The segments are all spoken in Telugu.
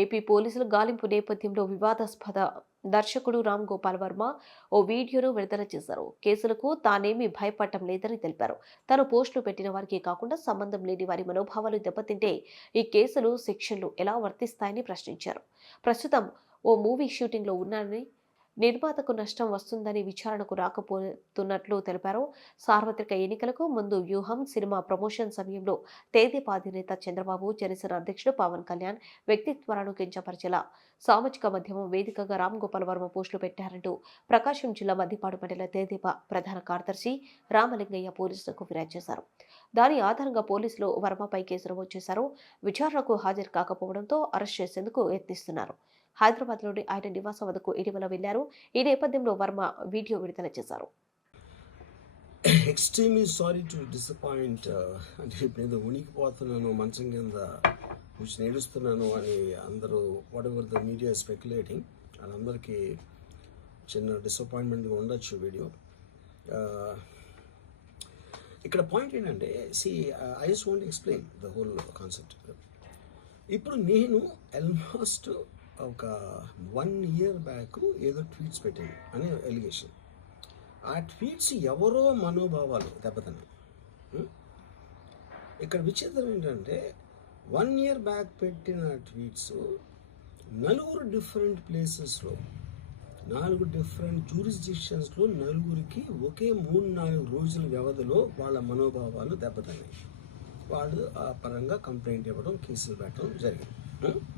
ఏపీ పోలీసులు గాలింపు నేపథ్యంలో వివాదాస్పద దర్శకుడు రామ్ గోపాల్ వర్మ ఓ వీడియోను విడుదల చేశారు. కేసులకు తానేమీ భయపడటం లేదని తెలిపారు. తాను పోస్టులు పెట్టిన వారికి కాకుండా సంబంధం లేని వారి మనోభావాలు దెబ్బతింటే ఈ కేసులు శిక్షలు ఎలా వర్తిస్తాయని ప్రశ్నించారు. ప్రస్తుతం ఓ మూవీ షూటింగ్లో ఉన్నానని నిర్మాతకు నష్టం వస్తుందని విచారణకు రాకపోతున్నట్లు తెలిపారు. సార్వత్రిక ఎన్నికలకు ముందు వ్యూహం సినిమా ప్రమోషన్ సమయంలో తేదీపాధినేత చంద్రబాబు జనసేన అధ్యక్షుడు పవన్ కళ్యాణ్ వ్యక్తిత్వాలను కించపరిచేలా సామాజిక మాధ్యమం వేదికగా రామ్ గోపాల్ వర్మ పోస్టులు పెట్టారంటూ ప్రకాశం జిల్లా మద్దిపాడు మండల తేదీప ప్రధాన కార్యదర్శి రామలింగయ్య పోలీసులకు ఫిర్యాదు చేశారు. దాని ఆధారంగా పోలీసులు వర్మపై కేసు నమోదు చేశారు. విచారణకు హాజరు కాకపోవడంతో అరెస్ట్ చేసేందుకు యత్నిస్తున్నారు. హైదరాబాద్లోని ఆయన నివాసం వద్దకు ఇటీవల వెళ్ళారు. ఈ నేపథ్యంలో వర్మ వీడియో విడుదల చేశారు. ఎక్స్ట్రీమ్లీ సారీ టు డిసప్పాయింట్ అంటే ఇప్పుడు ఏదో ఉనికిపోతున్నాను మంచం కింద కూర్చొని ఏడుస్తున్నాను అని అందరూ whatever the media speculating వాళ్ళందరికీ చిన్న డిసప్పాయింట్మెంట్గా ఉండొచ్చు వీడియో. Uh, ఇక్కడ పాయింట్ ఏంటంటే see I just want explain the whole concept ఇప్పుడు నేను ఆల్మోస్ట్ ఒక వన్ ఇయర్ బ్యాక్ ఏదో ట్వీట్స్ పెట్టాను అనే ఎలిగేషన్ ఆ ట్వీట్స్ ఎవరో మనోభావాలు దెబ్బతిన్నాయి. ఇక్కడ విచిత్రం ఏంటంటే వన్ ఇయర్ బ్యాక్ పెట్టిన ట్వీట్స్ నలుగురు డిఫరెంట్ ప్లేసెస్లో నాలుగు డిఫరెంట్ జూరిస్డిక్షన్స్లో నలుగురికి ఒకే మూడు నాలుగు రోజుల వ్యవధిలో వాళ్ళ మనోభావాలు దెబ్బతిన్నాయి. వాళ్ళు ఆ పరంగా కంప్లైంట్ ఇవ్వడం కేసులు పెట్టడం జరిగింది.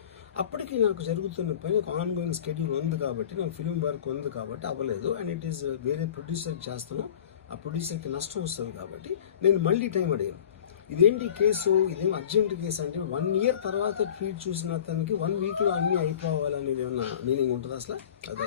అప్పటికి నాకు జరుగుతున్న పని ఒక ఆన్ గోయింగ్ స్కెడ్యూల్ ఉంది కాబట్టి నాకు ఫిలిం వర్క్ ఉంది కాబట్టి అవ్వలేదు. అండ్ ఇట్ ఈస్ వేరే ప్రొడ్యూసర్ చేస్తాను ఆ ప్రొడ్యూసర్కి నష్టం వస్తుంది కాబట్టి నేను మళ్ళీ టైం అడిగాను. ఇదేంటి కేసు? ఇదేం అర్జెంట్ కేసు అంటే వన్ ఇయర్ తర్వాత ట్వీట్ చూసిన అతనికి వన్ వీక్లో అన్నీ అయిపోవాలనేది ఏమన్నా మీనింగ్ ఉంటుంది అసలు? అదే